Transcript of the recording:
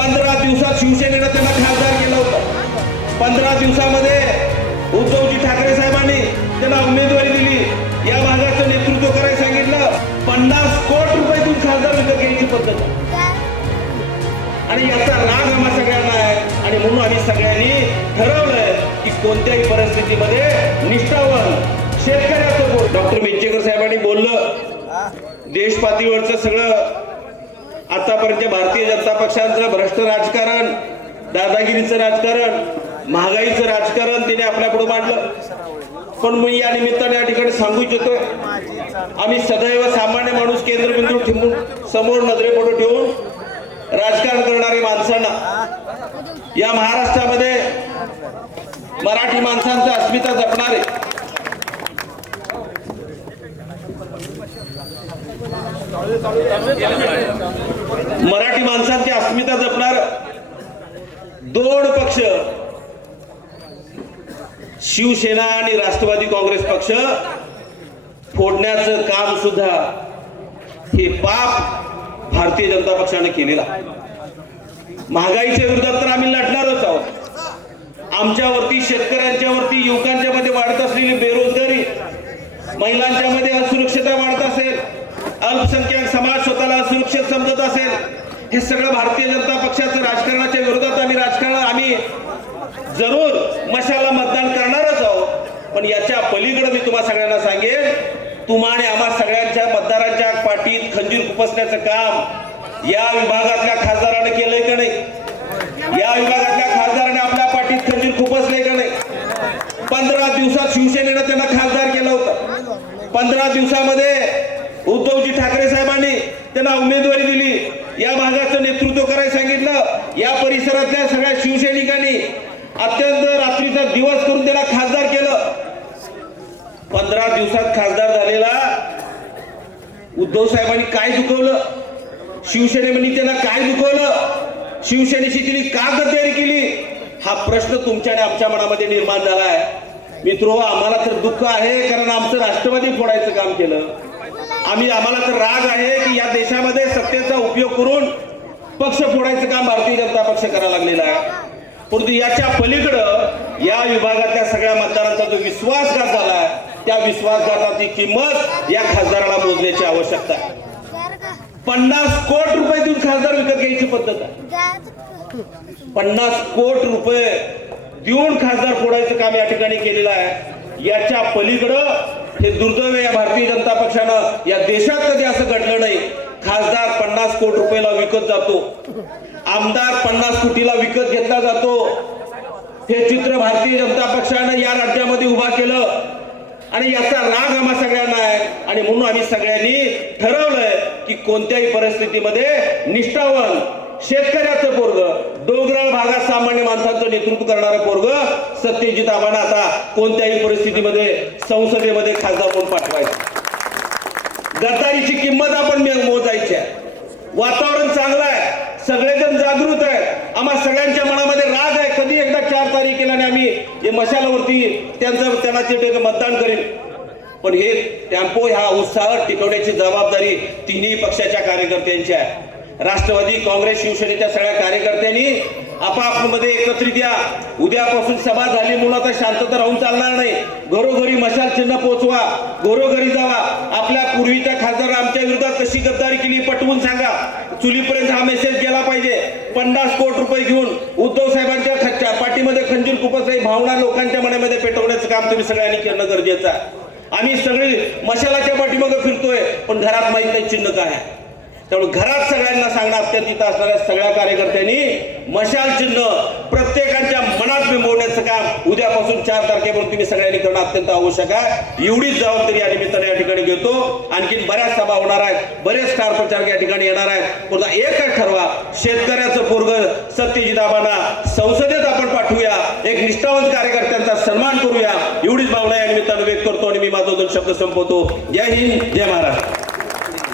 पंधरा दिवसात शिवसेनेनं त्यांना खासदार केलं होतं. पंधरा दिवसामध्ये उद्धवजी ठाकरे साहेबांनी त्यांना उमेदवारी दिली. या भागाचं नेतृत्व करायला सांगितलं. पन्नास कोट रुपये देऊन खासदार विकत घ्यायची पद्धत. आणि याचा राग आम्हा सगळ्यांना आहे. आणि म्हणून आम्ही सगळ्यांनी ठरवलंय की कोणत्याही परिस्थितीमध्ये निष्ठावन शेतकऱ्याचं डॉक्टर मेंचेकर साहेबांनी बोललं. देश पातळीवरचं सगळं आतापर्यंत भारतीय जनता पक्षाचं भ्रष्ट राजकारण दादागिरीचं राजकारण महागाईचं राजकारण तिने आपल्यापुढे मांडलं. पण मी या निमित्ताने या ठिकाणी सांगू इच्छितो आम्ही सदैव सामान्य माणूस केंद्रबिंदू ठेवून समोर नजरेपुढे ठेवून राजकारण करणारी माणसांना या महाराष्ट्रामध्ये मराठी माणसांचं अस्मिता जपणारे मराठी माणसांची अस्मिता जपणार दोन पक्ष. शिवसेना आणि राष्ट्रवादी काँग्रेस पक्ष फोडण्याचं काम सुद्धा हे पाप भारतीय जनता पक्षाने केलेलं आहे. महागाईच्या विरोधात तर आम्ही लढणारच आहोत. आमच्यावरती शेतकऱ्यांच्या वरती युवकांच्या मध्ये वाढत असलेली बेरोजगारी महिलांच्या मध्ये असुरक्षता वाढत असेल अल्पसंख्याक समाज स्वतःला असुरक्षित समजत असेल हे सगळं भारतीय जनता पक्षाचं राजकारणाच्या विरोधात आम्ही राजकारण आम्ही जरूर मशाला मतदान करणारच आहोत. पण याच्या पलीकडे मी तुम्हाला सगळ्यांना सांगेन तुम्हा आणि आम्हा सगळ्यांच्या मतदारांच्या पाठीत खंजीर खुपसण्याचं काम या विभागातल्या खासदाराने केलंय का नाही? या विभागातल्या खासदाराने आपल्या पाठीत खंजीर खुपसले का नाही? पंधरा दिवसात शिवसेनेनं त्यांना खासदार केलं होतं. पंधरा दिवसामध्ये उद्धवजी ठाकरे साहेबांनी त्यांना उमेदवारी दिली. या भागाचं नेतृत्व करायला सांगितलं. या परिसरातल्या सगळ्या शिवसैनिकांनी अत्यंत रात्रीचा दिवस करून त्याला खासदार केलं. पंधरा दिवसात खासदार झालेला उद्धव साहेबांनी काय दुखवलं? शिवसेनेमध्ये त्यांना काय दुखवलं? शिवसेनेशी तिने का गद्दारी केली? हा प्रश्न तुमच्या आणि आमच्या मनामध्ये निर्माण झाला आहे मित्रो आम्हाला तर दुःख आहे कारण आमचं राष्ट्रवादी फोडायचं काम केलं. आम्ही आम्हाला तर राग आहे की या देशामध्ये सत्तेचा उपयोग करून पक्ष फोडायचं काम भारतीय जनता पक्ष करायला लागलेला आहे. परंतु याच्या पलीकडं या विभागातल्या सगळ्या मतदारांचा जो विश्वासघात झाला त्या विश्वासघाताची किंमत या खासदाराला मोजण्याची आवश्यकता आहे. पन्नास कोट रुपये देऊन खासदार विकत घ्यायची पद्धत आहे. पन्नास कोट रुपये देऊन खासदार फोडायचं काम या ठिकाणी केलेलं आहे. याच्या पलीकडं हे दुर्दैव या भारतीय जनता पक्षानं. या देशात कधी असं घडलं नाही. खासदार पन्नास कोटी रुपयाला विकत जातो. आमदार पन्नास कोटीला विकत घेतला जातो. हे चित्र भारतीय जनता पक्षानं या राज्यामध्ये उभा केलं. आणि याचा राग आम्हा सगळ्यांना आहे. आणि म्हणून आम्ही सगळ्यांनी ठरवलंय की कोणत्याही परिस्थितीमध्ये निष्ठावन शेतकऱ्याचं पोरग. डोंगराळ भागात सामान्य माणसांचं नेतृत्व करणारं पोरग सत्यजित आव्हान आता कोणत्याही परिस्थितीमध्ये संसदेमध्ये खासदार म्हणून पाठवायचं. गद्दारीची किंमत आपण मोजायची आहे. वातावरण चांगलं आहे. सगळेजण जागृत आहेत. आम्हा सगळ्यांच्या मनामध्ये राग आहे. कधी एकदा चार तारीखेला आणि आम्ही मशालावरती त्यांचं त्यांना ते मतदान करेल पण हे टॅम्पो ह्या उत्साह टिकवण्याची जबाबदारी तिन्ही पक्षाच्या कार्यकर्त्यांची आहे. राष्ट्रवादी काँग्रेस शिवसेनेच्या सगळ्या कार्यकर्त्यांनी आपापमध्ये एकत्रित या. उद्यापासून सभा झाली मुलं तर शांतता राहून चालणार नाही. घरोघरी मशाल चिन्ह पोचवा घरोघरी जावा. आपल्या पूर्वीच्या खासदार आमच्या विरोधात कशी गद्दारी केली पटवून सांगा. चुलीपर्यंत हा मेसेज गेला पाहिजे. पन्नास कोटी रुपये घेऊन उद्धव साहेबांच्या खच्च्या पाठीमध्ये खंजीर खुपसही भावना लोकांच्या मनामध्ये पेटवण्याचं काम तुम्ही सगळ्यांनी करणं गरजेचं आहे. आम्ही सगळे मशालाच्या पाठीमागे फिरतोय पण घरात माहीत नाही चिन्ह काय आहे. त्यामुळे घरात सगळ्यांना सांगणं अत्यंत असणाऱ्या सगळ्या कार्यकर्त्यांनी मशाल चिन्ह प्रत्येकाच्या मनात बिंबवण्याचं काम उद्यापासून चार तारखेपर्यंत तुम्ही सगळ्यांनी करणं अत्यंत आवश्यक आहे. एवढीच जबाबदारी या निमित्ताने या ठिकाणी घेतो. आणखीन बऱ्याच सभा होणार आहेत. बरेच स्टार प्रचारक या ठिकाणी येणार आहेत. पुन्हा एकच ठरवा शेतकऱ्याचं पोरग सत्यजिताबांना संसदेत आपण पाठवूया. एक निष्ठावंत कार्यकर्त्यांचा सन्मान करूया. एवढीच भावना या निमित्तानं व्यक्त करतो आणि मी माझा दोन शब्द संपवतो. जय हिंद जय महाराष्ट्र.